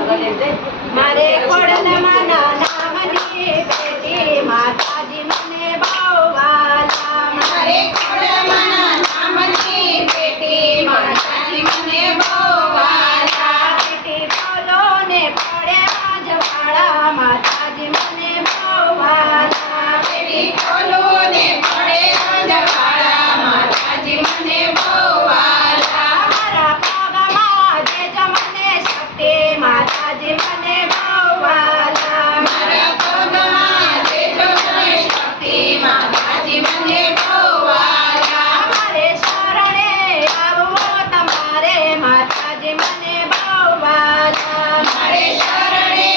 મારે ખોડલમાં નામની પેટી માતાજી મને બહુ વાલા. મારે ખોડલમાં નામની પેટી માતાજી મને બહુ વાલા. પેટી ખોલો ને પડે અજવાળા માતાજી મને બહુ વાલા. પેટી ખોલો ને પડે અજવાળા માતાજી મને બહુ વાલા. મારા પગમાં દેજો મને શક્તિ માતાજી મને બહુ વાલા. મારા પગમાં દેજો મને શક્તિ માતાજી મને બહુ વાલા. મારે શરણે આવવું તમારે માતાજી મને બહુ વાલા. મારે શરણે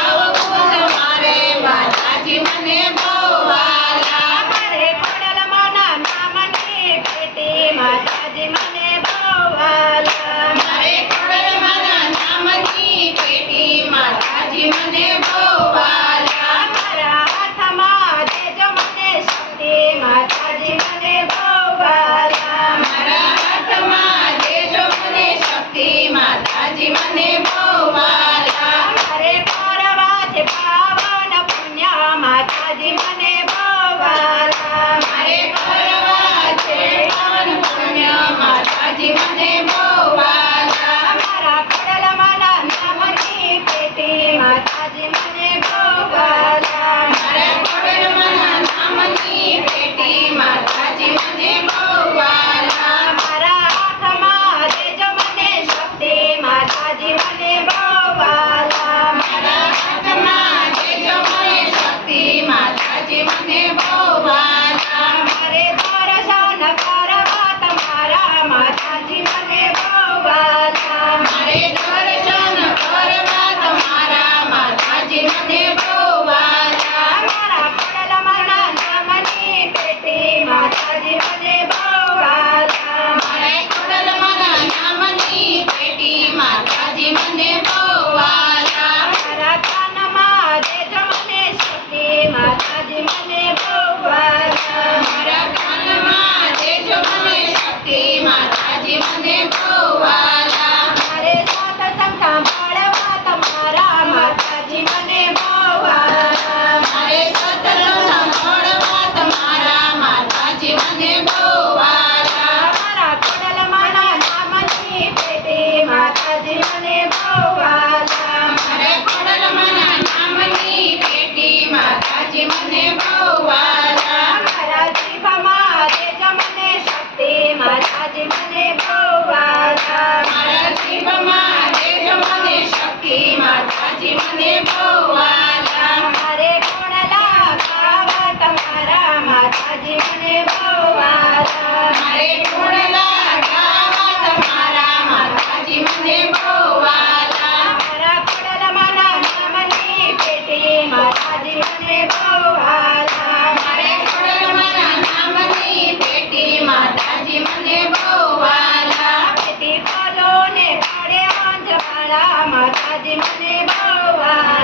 આવવું તમારે માતાજી મને બહુ વાલા. મારે ખોડલમાં નામની પેટી માતાજી મને બહુ વાલા. મારે ખોડલમાં નામની પેટી માતાજી મને બહુ વાલા. મારા હાથમાં દેજો મને શક્તિ માતાજી મને બહુ વાલા. મારા હાથમાં દેજો મને શક્તિ માતાજી મને બહુ વાલા. મારે કરવા છે પાવન પુણ્ય માતાજી મને બહુ વાલા. મારે કરવા છે પાવન પુણ્ય માતાજી મને બહુ વાલા. મારા ખોડલમાં નામની પેટી માતાજી મને બહુ વાલા. મારા ખોડલમાં નામની પેટી માતાજી મને બહુ વાલા. મારા હાથમાં દેજો મને શક્તિ માતાજી મને બહુ વાલા. મારા હાથમાં દેજો મને શક્તિ માતાજી મને બહુ વાલા. મારે દર્શન કરવા તમારા માતાજી મને બહુ વાલા. મારે દર્શન કરવા તમારા માતાજી મને બહુ વાલા. મારા ખોડલમાં નામની પેટી માતાજી મને બહુ વાલા. મારે ખોડલમાં નામની પેટી માતાજી મને બહુ વાલા. મારા કાનમાં દેજો મને શક્તિ માતાજી મને બહુ વાલા. મારા કાનમાં દેજો મને શક્તિ માતાજી મને બહુ વાલા. મારે સત્સંગ સાંભળવા તમારા માતાજી મને બહુ વાલા. મારે સત્સંગ સાંભળવા તમારા માતાજી મને બહુ વાલા. મારા ખોડલમાં નામની પેટી માતાજી મને બહુ વાલા. મારે ખોડલમાં નામની પેટી માતાજી મને બહુ વાલા. મારા જીભમાં દેજો મને શક્તિ માતાજી મને બહુ વાલા. મારા જીવમાં દેજો મને શક્તિ માતાજી મને બહુ વાલા. મારે ખોડલા ગાવા તમારા માતાજી મને બહુ વાલા. મારે ખોડલા ગાવા તમારા માતાજી મને બહુ વાલા. મારા ખોડલમાં નામની પેટી માતાજી મને બહુ વાલા. મારે ખોડલમાં નામની પેટી માતાજી મને બહુ વાલા. પેટી ખોલો ને પડે અંજવાળા માતાજી મને બહુ વાલા.